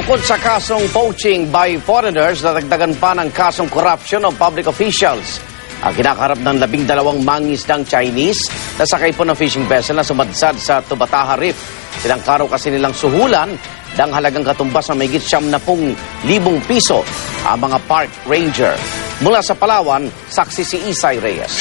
Bukod sa kasong poaching by foreigners, nadagdagan pa ng kasong corruption of public officials. Ang kinakaharap ng 12 mangingisdang Chinese na sakay po ng fishing vessel na sumadsad sa Tubataha Reef. Tinangkaraw kasi nilang suhulan ng halagang katumbas ng mahigit 70,000 piso ang mga park ranger. Mula sa Palawan, saksi si Isay Reyes.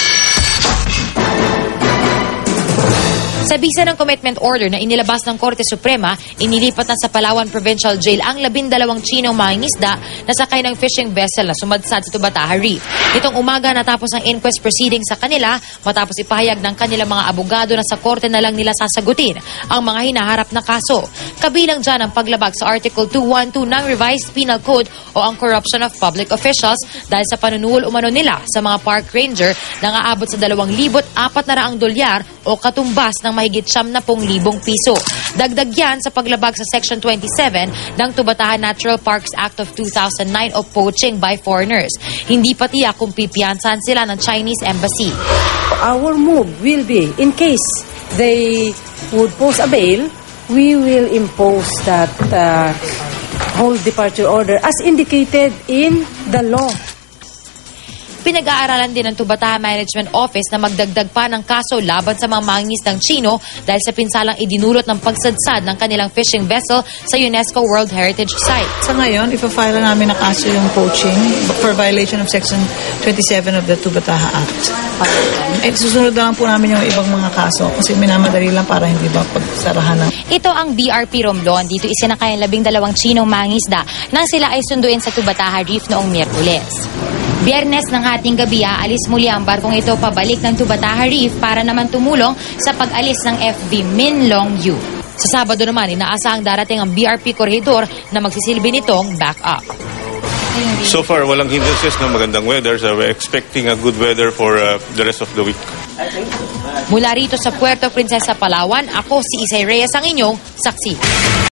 Sa bisa ng commitment order na inilabas ng Korte Suprema, inilipat na sa Palawan Provincial Jail ang 12 Chinong mangingisda na sakay ng fishing vessel na sumadsad sa Tubataha Reef. Itong umaga natapos ang inquest proceeding sa kanila matapos ipahayag ng kanilang mga abogado na sa korte na lang nila sasagutin ang mga hinaharap na kaso. Kabilang dyan ang paglabag sa Article 212 ng Revised Penal Code o ang corruption of public officials dahil sa panunuhol umano nila sa mga park ranger na aabot sa $2,400 o katumbas ng mahigit 70,000 piso. Dagdag yan sa paglabag sa Section 27 ng Tubataha Natural Parks Act of 2009 o poaching by foreigners. Hindi pa tiyak kung pipiyansahan sila ng Chinese Embassy. Our move will be, in case they would post a bail, we will impose that whole departure order as indicated in the law. Pinag-aaralan din ng Tubataha Management Office na magdagdag pa ng kaso laban sa mga mangingisdang Chino dahil sa pinsalang idinulot ng pagsadsad ng kanilang fishing vessel sa UNESCO World Heritage Site. Sa ngayon, ipafile namin na kaso yung poaching for violation of Section 27 of the Tubataha Act. Susunod na lang po namin yung ibang mga kaso kasi minamadali lang para hindi ba pagsarahan na. Ito ang BRP Romblon. Dito isinakay ang 12 Chinong mangingisda nang sila ay sunduin sa Tubataha Reef noong Miyerkules. Biyernes ng hating gabi, aalis muli ang barkong ito pabalik ng Tubataha Reef para naman tumulong sa pag-alis ng FV Minlong U. Sa Sabado naman, inaasahang darating ang BRP Corridor na magsisilbi nitong backup. So far, walang hindrances na magandang weather. So we're expecting a good weather for the rest of the week. Mula rito sa Puerto Princesa, Palawan, ako si Isay Reyes ang inyong saksi.